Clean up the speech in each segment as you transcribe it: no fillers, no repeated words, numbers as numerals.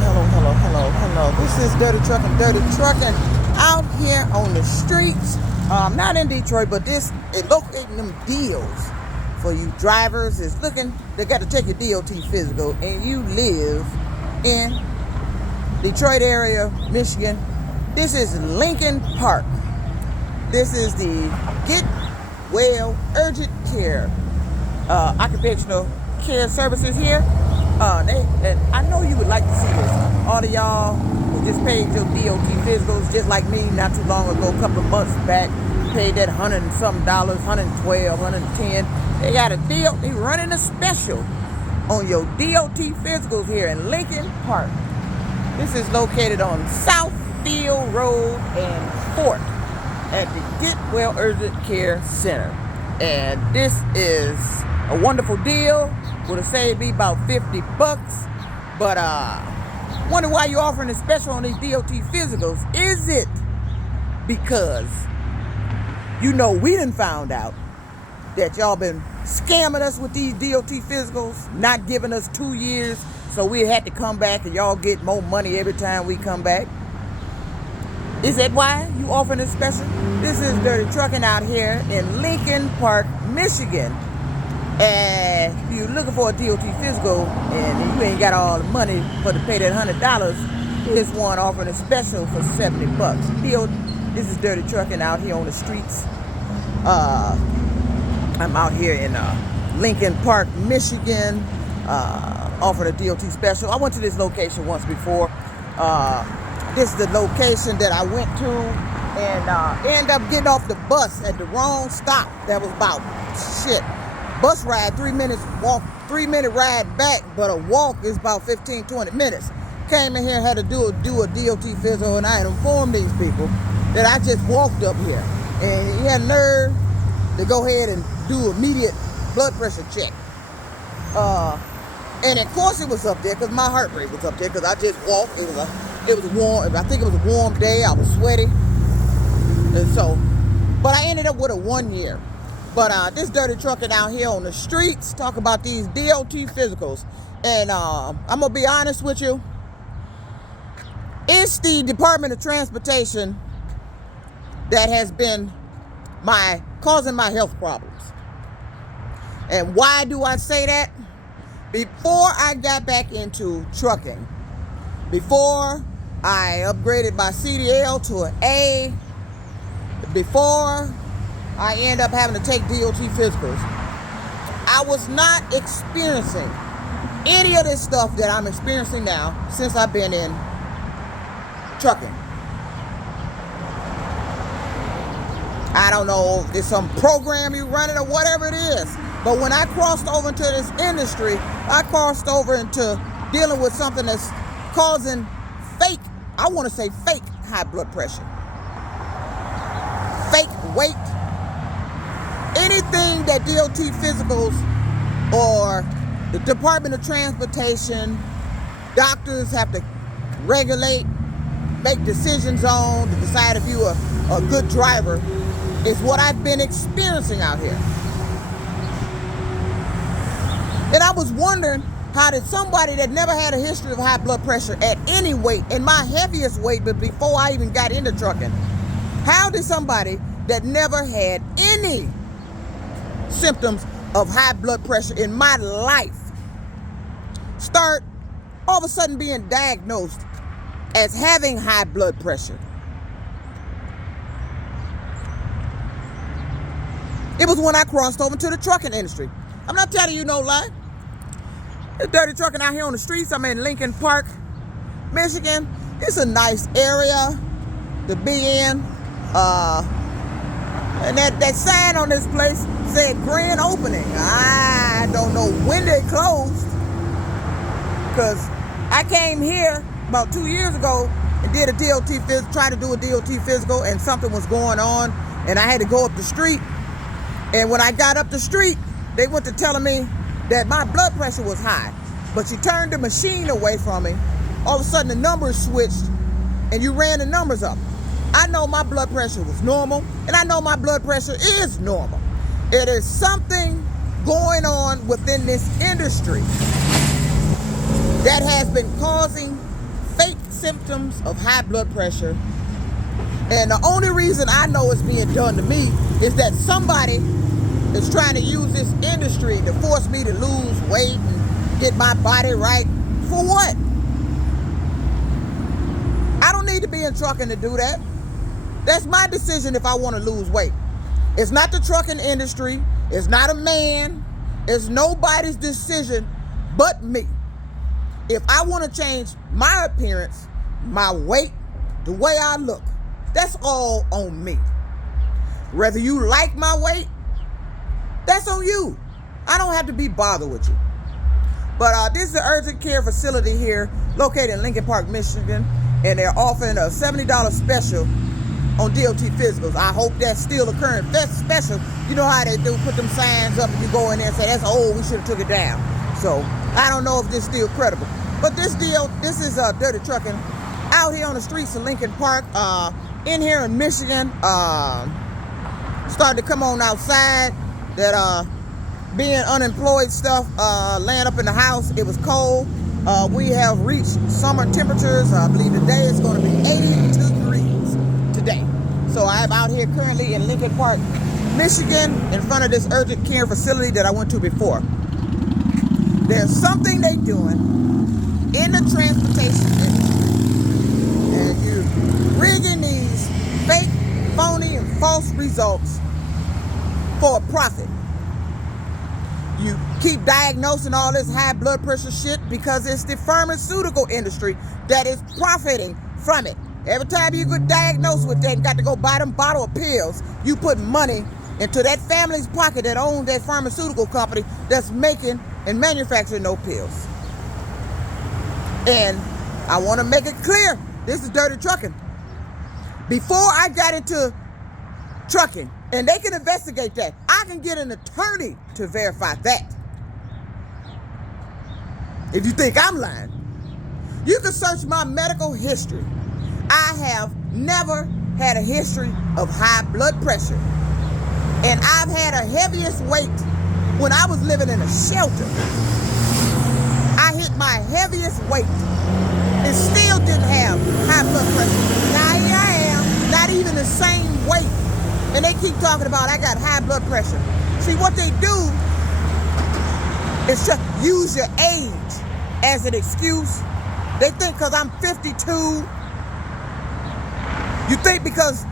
hello. This is Dirty Trucking out here on the streets. Not in Detroit, but this is locating them deals for you drivers. Is looking, they got to take your DOT physical, and you live in Detroit area, Michigan. This is Lincoln Park. This is the Get Well Urgent Care occupational care services here. And I know you would like to see this. All of y'all who just paid your DOT physicals, just like me, not too long ago, a couple of months back, paid that $100 and something, $112, $110. They got a deal. They running a special on your DOT physicals here in Lincoln Park. This is located on Southfield Road and 4th at the Get Well Urgent Care Center. And this is a wonderful deal. Would have saved me about $50. But wonder why you're offering a special on these DOT physicals. Is it because you know we done found out that y'all been scamming us with these DOT physicals, not giving us 2 years, so we had to come back and y'all get more money every time we come back? Is that why you offering this special? This is Dirty Trucking out here in Lincoln Park, Michigan. And if you're looking for a DOT physical and you ain't got all the money for to pay that $100, here's one offering a special for $70. This is Dirty Trucking out here on the streets. I'm out here in Lincoln Park, Michigan, offering a DOT special. I went to this location once before. This is the location that I went to and ended up getting off the bus at the wrong stop. That was about bus ride 3 minutes, walk 3 minute ride back, but a walk is about 15-20 minutes. Came in here and had to do a DOT physical, and I had informed these people that I just walked up here, and he had nerve to go ahead and do immediate blood pressure check. And of course it was up there because my heart rate was up there because I just walked. It was warm. I think it was a warm day. I was sweaty, and so, but I ended up with a 1 year. But this Dirty Trucking out here on the streets, talk about these DOT physicals. And I'm going to be honest with you. It's the Department of Transportation that has been causing my health problems. And why do I say that? Before I got back into trucking, before I upgraded my CDL to an A, before I end up having to take DOT physicals, I was not experiencing any of this stuff that I'm experiencing now since I've been in trucking. I don't know if there's some program you running or whatever it is, but when I crossed over into this industry, I crossed over into dealing with something that's causing fake high blood pressure, fake weight. Anything that DOT physicals or the Department of Transportation, doctors have to regulate, make decisions on to decide if you're a good driver, is what I've been experiencing out here. And I was wondering, how did somebody that never had a history of high blood pressure at any weight, and my heaviest weight, but before I even got into trucking, how did somebody that never had any symptoms of high blood pressure in my life start all of a sudden being diagnosed as having high blood pressure? It was when I crossed over to the trucking industry. I'm not telling you no lie. It's Dirty Trucking out here on the streets. I'm in Lincoln Park, Michigan. It's a nice area to be in. And that sign on this place said grand opening. I don't know when they closed, because I came here about 2 years ago and did a DOT physical, tried to do a DOT physical, and something was going on, and I had to go up the street. And when I got up the street, they went to telling me that my blood pressure was high, but you turned the machine away from me. All of a sudden the numbers switched, and you ran the numbers up. I know my blood pressure was normal, and I know my blood pressure is normal. It is something going on within this industry that has been causing symptoms of high blood pressure. And the only reason I know it's being done to me is that somebody is trying to use this industry to force me to lose weight and get my body right. For what? I don't need to be in trucking to do that. That's my decision if I want to lose weight. It's not the trucking industry. It's not a man. It's nobody's decision but me. If I want to change my appearance, my weight, the way I look, that's all on me. Whether you like my weight, that's on you. I don't have to be bothered with you. But this is the urgent care facility here located in Lincoln Park, Michigan, and they're offering a $70 special on DOT physicals. I hope that's still the current special. You know how they do, put them signs up and you go in there and say, that's old, we should have took it down. So I don't know if this is still credible. But this is Dirty Trucking out here on the streets of Lincoln Park, in here in Michigan. Started to come on outside. That being unemployed stuff, laying up in the house, it was cold. We have reached summer temperatures. I believe today is going to be 82 degrees today. So I'm out here currently in Lincoln Park, Michigan, in front of this urgent care facility that I went to before. There's something they doing in the transportation industry, and you're rigging these fake, phony, and false results for a profit. You keep diagnosing all this high blood pressure shit because it's the pharmaceutical industry that is profiting from it. Every time you get diagnosed with that and got to go buy them bottle of pills, you put money into that family's pocket that owns that pharmaceutical company that's making and manufacturing those pills. And I want to make it clear, this is Dirty Trucking. Before I got into trucking, and they can investigate that, I can get an attorney to verify that. If you think I'm lying, you can search my medical history. I have never had a history of high blood pressure. And I've had a heaviest weight when I was living in a shelter. I hit my heaviest weight and still didn't have high blood pressure. Now here I am, not even the same weight. And they keep talking about I got high blood pressure. See, what they do is just use your age as an excuse. They think because I'm 52, you think because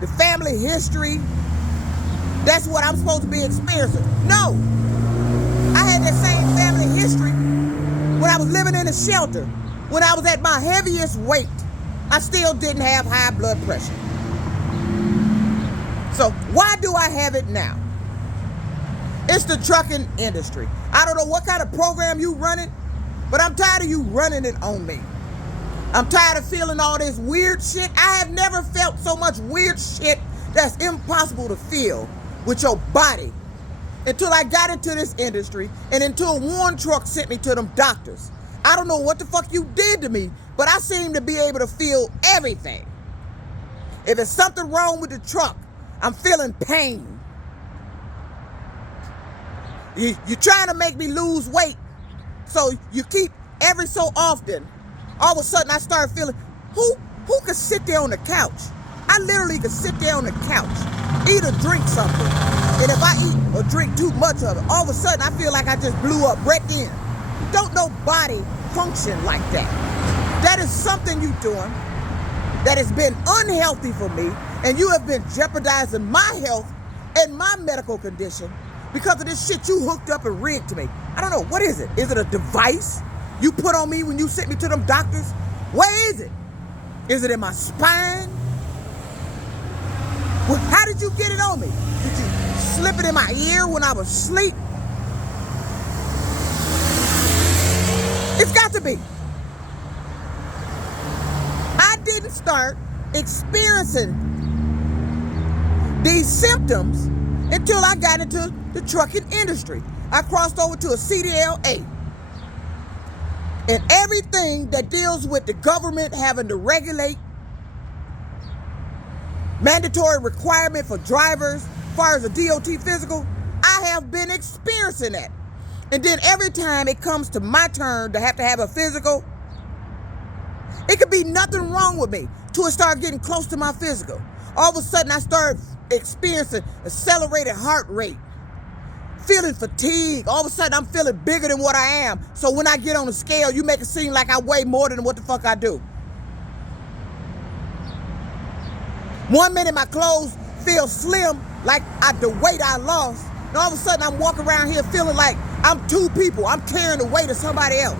the family history, that's what I'm supposed to be experiencing. No, I had that same family history when I was living in a shelter. When I was at my heaviest weight, I still didn't have high blood pressure. So why do I have it now? It's the trucking industry. I don't know what kind of program you running, but I'm tired of you running it on me. I'm tired of feeling all this weird shit. I have never felt so much weird shit that's impossible to feel with your body until I got into this industry and until one truck sent me to them doctors. I don't know what the fuck you did to me, but I seem to be able to feel everything. If it's something wrong with the truck, I'm feeling pain. You're trying to make me lose weight, so you keep every so often. All of a sudden, I start feeling, who could sit there on the couch? I literally could sit there on the couch, eat or drink something, and if I eat or drink too much of it, all of a sudden I feel like I just blew up right then. Don't nobody function like that. That is something you're doing that has been unhealthy for me, and you have been jeopardizing my health and my medical condition because of this shit you hooked up and rigged to me. I don't know, what is it? Is it a device you put on me when you sent me to them doctors? Where is it? Is it in my spine? Well, how did you get it on me? Did you slip it in my ear when I was asleep? It's got to be. I didn't start experiencing these symptoms until I got into the trucking industry. I crossed over to a CDLA. And everything that deals with the government having to regulate, mandatory requirement for drivers, as far as a DOT physical, I have been experiencing that. And then every time it comes to my turn to have a physical, It could be nothing wrong with me till it started getting close to my physical. All of a sudden, I started experiencing accelerated heart rate, feeling fatigue. All of a sudden, I'm feeling bigger than what I am. So when I get on the scale, you make it seem like I weigh more than what the fuck I do. One minute, my clothes feel slim, like the weight I lost. And all of a sudden, I'm walking around here feeling like I'm two people. I'm carrying the weight of somebody else.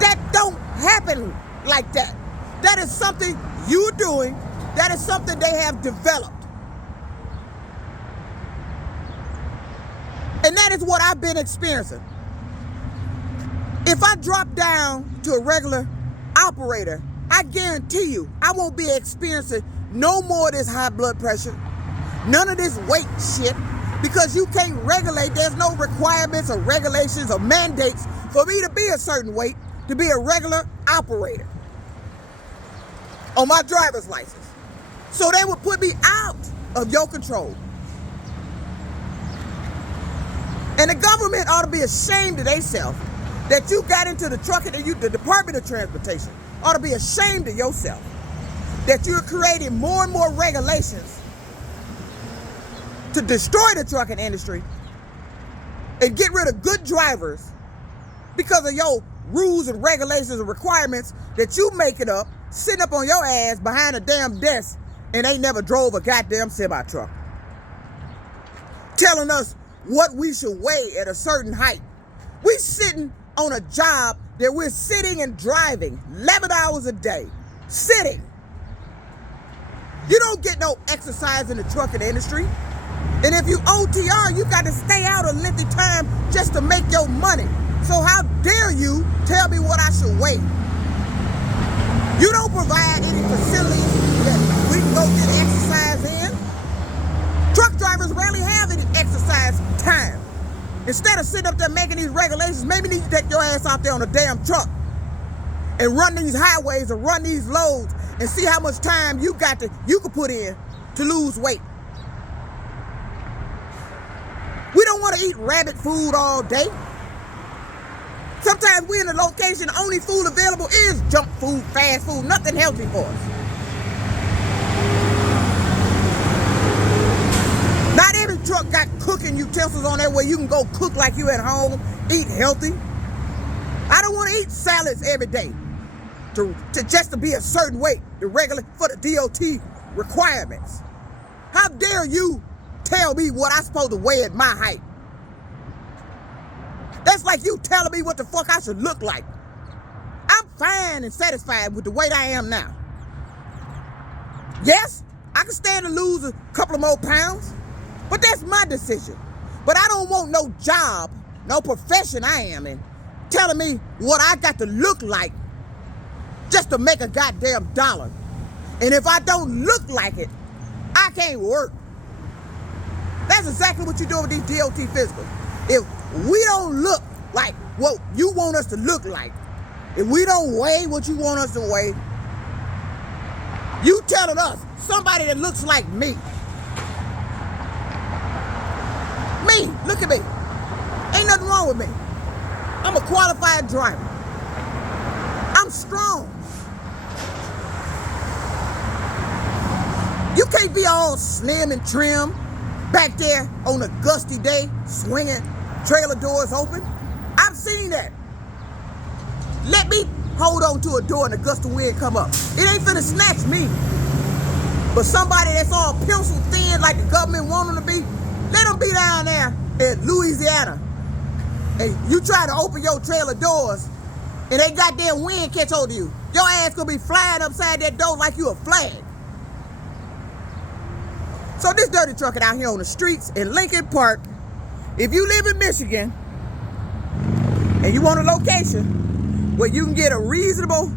That don't happen like that. That is something you're doing. That is something they have developed. And that is what I've been experiencing. If I drop down to a regular operator, I guarantee you I won't be experiencing no more of this high blood pressure, none of this weight shit, because you can't regulate. There's no requirements or regulations or mandates for me to be a certain weight to be a regular operator on my driver's license. So they would put me out of your control. And the government ought to be ashamed of themselves that you got into the trucking and the Department of Transportation ought to be ashamed of yourself that you're creating more and more regulations to destroy the trucking industry and get rid of good drivers because of your rules and regulations and requirements that you making up, sitting up on your ass behind a damn desk and ain't never drove a goddamn semi-truck. Telling us what we should weigh at a certain height. We sitting on a job that we're sitting and driving 11 hours a day, sitting. You don't get no exercise in the trucking industry. And if you OTR, you got to stay out a lengthy time just to make your money. So how dare you tell me what I should weigh? You don't provide any facilities that we can go get exercise in. Truck drivers rarely have any exercise time. Instead of sitting up there making these regulations, maybe you need to take your ass out there on a damn truck and run these highways and run these loads and see how much time you could put in to lose weight. We don't want to eat rabbit food all day. Sometimes we're in a location, the only food available is junk food, fast food, nothing healthy for us. Not every truck got cooking utensils on there where you can go cook like you at home, eat healthy. I don't want to eat salads every day to just to be a certain weight, the regular for the DOT requirements. How dare you tell me what I'm supposed to weigh at my height? That's like you telling me what the fuck I should look like. I'm fine and satisfied with the weight I am now. Yes, I can stand to lose a couple of more pounds, but that's my decision. But I don't want no job, no profession I am in, telling me what I got to look like just to make a goddamn dollar. And if I don't look like it, I can't work. That's exactly what you're doing with these DOT physicals. If we don't look like what you want us to look like, if we don't weigh what you want us to weigh, you telling us, somebody that looks like me, look at me, ain't nothing wrong with me. I'm a qualified driver. I'm strong. You can't be all slim and trim back there on a gusty day, swinging trailer doors open. I've seen that. Let me hold on to a door and a gust of wind come up. It ain't finna snatch me. But somebody that's all pencil thin like the government want them to be, let them be down there in Louisiana. And you try to open your trailer doors and they goddamn wind catch hold of you. Your ass gonna be flying upside that door like you a flag. So this dirty trucking out here on the streets in Lincoln Park, if you live in Michigan and you want a location where you can get a reasonable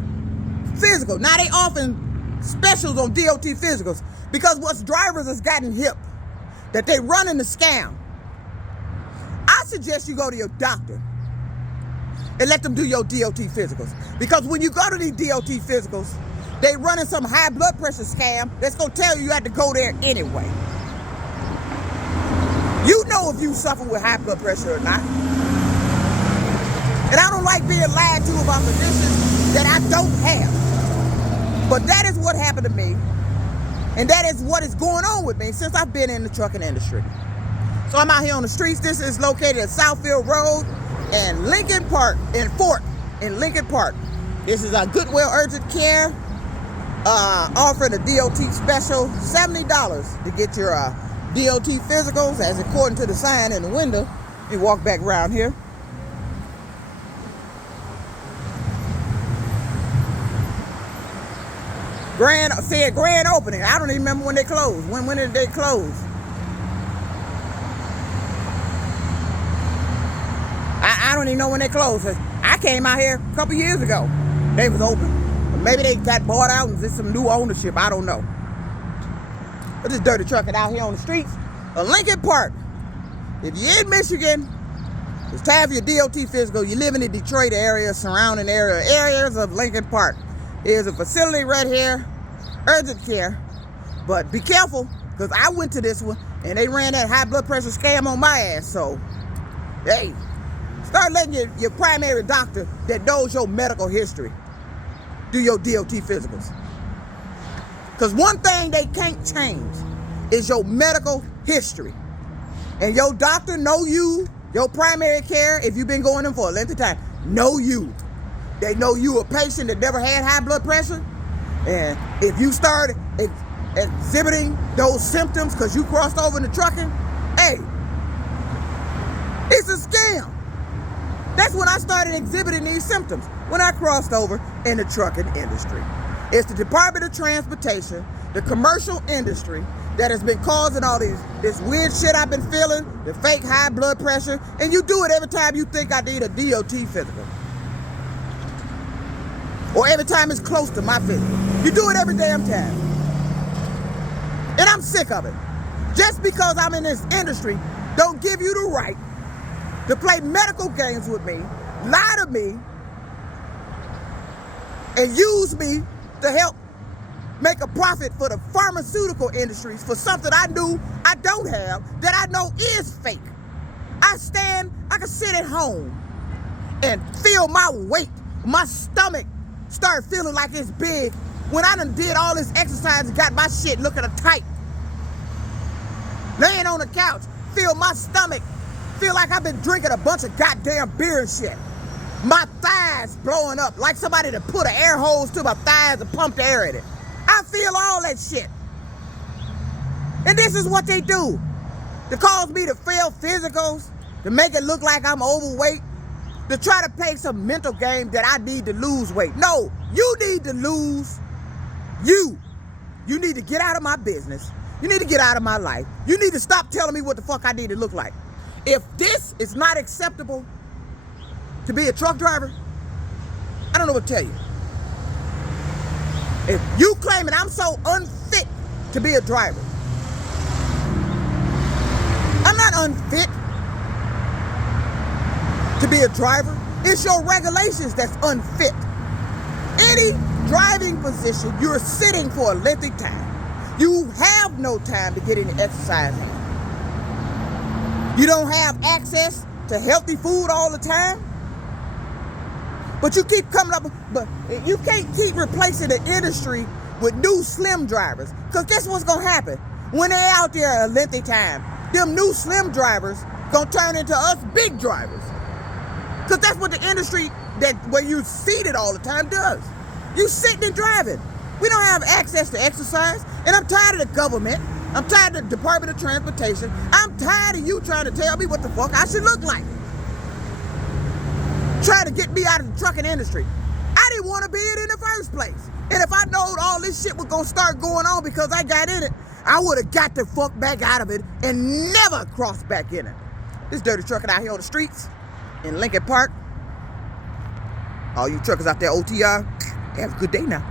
physical. Now they offering specials on DOT physicals because what's drivers has gotten hip, that they running the scam. I suggest you go to your doctor and let them do your DOT physicals. Because when you go to these DOT physicals, they running some high blood pressure scam that's gonna tell you have to go there anyway. You know if you suffer with high blood pressure or not. And I don't like being lied to about conditions that I don't have. But that is what happened to me. And that is what is going on with me since I've been in the trucking industry. So I'm out here on the streets. This is located at Southfield Road and Lincoln Park, in Fort, in Lincoln Park. This is a Goodwill Urgent Care offering a DOT special, $70 to get your DOT physicals, as according to the sign in the window. You walk back around here. Said grand opening. I don't even remember when they closed. When did they close? I don't even know when they closed. I came out here a couple years ago. They was open. But maybe they got bought out and there's some new ownership. I don't know. But this dirty trucking out here on the streets of Lincoln Park. If you're in Michigan, it's time for your DOT physical. You live in the Detroit area, surrounding areas of Lincoln Park. Here's a facility right here, urgent care. But be careful, because I went to this one and they ran that high blood pressure scam on my ass. So, hey, start letting your primary doctor that knows your medical history do your DOT physicals. Because one thing they can't change is your medical history. And your doctor know you, your primary care, if you've been going in for a length of time, know you. They know you a patient that never had high blood pressure. And if you start exhibiting those symptoms because you crossed over into trucking, hey, it's a scam. That's when I started exhibiting these symptoms, when I crossed over in the trucking industry. It's the Department of Transportation, the commercial industry, that has been causing all this weird shit I've been feeling, the fake high blood pressure, and you do it every time you think I need a DOT physical. Or every time it's close to my physical. You do it every damn time. And I'm sick of it. Just because I'm in this industry don't give you the right to play medical games with me, lie to me, and use me to help make a profit for the pharmaceutical industries for something I knew I don't have, that I know is fake. I can sit at home and feel my weight, my stomach start feeling like it's big when I done did all this exercise and got my shit looking tight. Laying on the couch, feel my stomach, feel like I've been drinking a bunch of goddamn beer and shit. My thighs blowing up like somebody that put an air hose to my thighs and pumped air in it. I feel all that shit. And this is what they do. To cause me to fail physicals, to make it look like I'm overweight, to try to play some mental game that I need to lose weight. No, you need to lose you. You need to get out of my business. You need to get out of my life. You need to stop telling me what the fuck I need to look like. If this is not acceptable to be a truck driver, I don't know what to tell you. If you claiming I'm so unfit to be a driver, I'm not unfit to be a driver. It's your regulations that's unfit. Any driving position, you're sitting for a lengthy time. You have no time to get any exercise in. You don't have access to healthy food all the time. But you keep coming up, but you can't keep replacing the industry with new slim drivers. Because guess what's going to happen? When they're out there a lengthy time, them new slim drivers going to turn into us big drivers. Because that's what the industry where you're seated all the time does. You sitting and driving. We don't have access to exercise. And I'm tired of the government. I'm tired of the Department of Transportation. I'm tired of you trying to tell me what the fuck I should look like. Trying to get me out of the trucking industry. I didn't want to be in the first place. And if I knowed all this shit was going to start going on because I got in it, I would have got the fuck back out of it and never crossed back in it. This dirty trucking out here on the streets in Lincoln Park. All you truckers out there, OTR, have a good day now.